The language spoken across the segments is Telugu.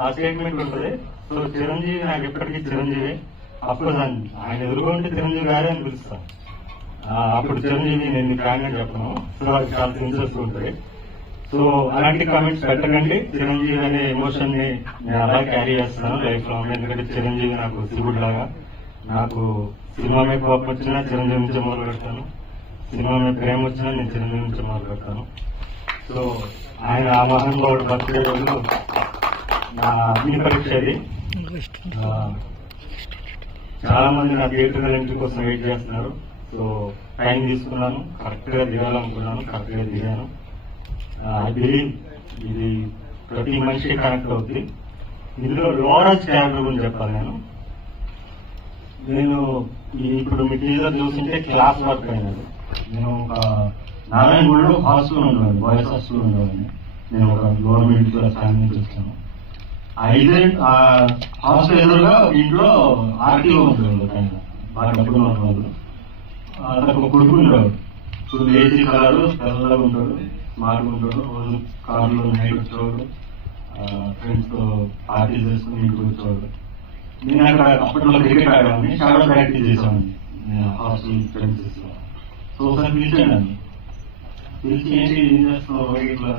ఆ స్టేట్మెంట్ ఉంటుంది. సో చిరంజీవి నాకు ఎప్పటికీ చిరంజీవి. అఫ్కోర్స్ ఆయన ఎదుర్కొంటే చిరంజీవి గారే అని పిలుస్తాను. అప్పుడు చిరంజీవి నేను ఫ్యాన్ అని చెప్పను. సో అది చాలా సిన్సియర్స్ ఉంటుంది. సో అలాంటి కామెంట్స్ పెట్టకండి. చిరంజీవి అనే ఎమోషన్ ని నేను అలా క్యారీ చేస్తాను లైఫ్ లో. ఎందుకంటే చిరంజీవి నాకు శివుడు లాగా. నాకు సినిమా మీద కోపం వచ్చినా చిరంజీవి నుంచి మొదలు పెడతాను. సినిమా మీద ప్రేమ వచ్చినా నేను చిరంజీవి నుంచి మొదలు పెడతాను. సో ఆయన ఆ మహానుభావుడు బర్త్డే రోజు నా అగ్ని పరీక్ష అది. చాలా మంది నా థియేటర్ ఎంట్రీ కోసం వెయిట్ చేస్తున్నారు. సో టైం తీసుకున్నాను, కరెక్ట్ గా దిగాలనుకున్నాను, కరెక్ట్ గా దిగాను. ఐ బిలీవ్ ఇది ప్రతి మనిషికి కనెక్ట్ అవుతుంది. ఇందులో లోరాజ్ క్యారెక్టర్ గురించి చెప్పాలి. నేను ఇప్పుడు మీ టీజర్ చూసింటే క్లాస్ వర్క్ అయినది. నేను ఒక నారాయణగూడలో హాస్టల్ ఉండేవాడిని, బాయ్స్ హాస్టల్ ఉండేవాడిని. నేను ఒక గవర్నమెంట్ క్లాస్ ఫ్యామిలీ నుంచి వచ్చాను. ఆ హాస్టల్ ఎదురుగా ఇంట్లో ఆర్టీఓ ఉంటుంది, బాగా డబ్బులు ఉన్న వాళ్ళు. అతనికి ఒక కొడుకు ఉండేవాడు. ఇప్పుడు ఏసీ కలర్ తెల్లగా ఉంటాడు, స్మార్ట్ ఉంటాడు. రోజు కార్లో నైట్ వచ్చేవాడు, ఫ్రెండ్స్ తో పార్టీ చేసుకుని ఇంటికి వచ్చేవాడు. నేను అక్కడ అప్పట్లో క్రికెట్ ఆడేవాడిని, షాడో ప్రాక్టీస్ చేసేవాడిని హాస్టల్ ఫ్రెండ్స్. సో ఒకసారి పిలిచాను, పిలిచి ఏంటి ఏం చేస్తున్నావు, ఇట్లా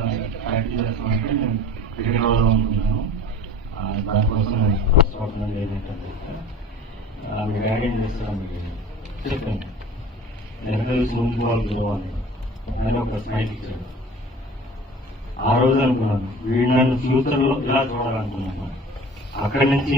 ప్రాక్టీస్ చేస్తాను అంటే నేను క్రికెట్ ఆడదాం అనుకున్నాను, దానికోసం నేను కష్టపడుతున్నాను లేదంటే మీకు యాడ్ ఏం చేస్తాను మీకు చెప్పాను. ఎంత ముందు వాళ్ళు అని ఆయన ఒక స్మైల్ ఇచ్చాడు. ఆ రోజు అనుకున్నాను వీడు నన్ను ఫ్యూచర్ లో ఇలా చూడాలనుకున్నాను. అక్కడి నుంచి